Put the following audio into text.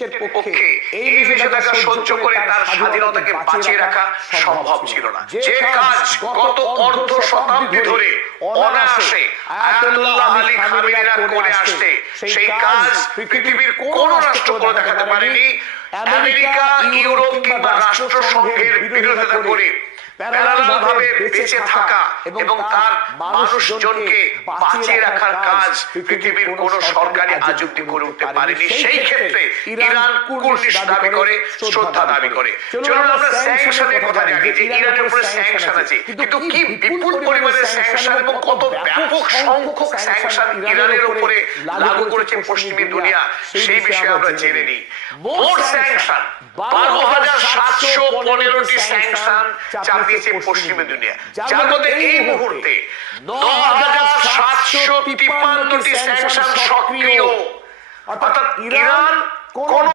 পক্ষে এই নিষেধাজ্ঞা সহ্য করে তার স্বাধীনতাকে বাঁচিয়ে রাখা সম্ভব ছিল না। যে কাজ গত অর্ধ শতাব্দী ধরে অনায়াসে আয়াতুল্লাহ আলী খামেনিরা করে আসছে, সেই কাজ পৃথিবীর কোন রাষ্ট্র করে দেখাতে পারেনি। আমেরিকা, ইউরোপ কিংবা রাষ্ট্রসংঘের বিরোধিতা করে প্যারালালভাবে বেঁচে থাকা এবং তার মানুষজনকে বাঁচিয়ে রাখার কাজ পৃথিবীর কোন সরকারি আজ অব্দি করে উঠতে পারেনি। সেই ক্ষেত্রে ইরান কুর্নিশ দাবি করে, শ্রদ্ধা দাবি করে। চলুন আমরা স্যাংশনের কথা জানি যে ইরানের উপরে স্যাংশন আছে, কিন্তু কি বিপুল পরিমাণে স্যাংশন এবং কত ব্যাপক সংখ্যক স্যাংশন ইরানের উপরে লাগু করেছে পশ্চিমী দুনিয়া, সেই বিষয়ে আমরা জেনে নিই। মোট স্যাংশন 12,715টি স্যাংশন চাপিয়েছে পশ্চিমী দুনিয়া, যার মধ্যে এই মুহূর্তে 9,753টি স্যাংশন সক্রিয়। অর্থাৎ ইরান কোন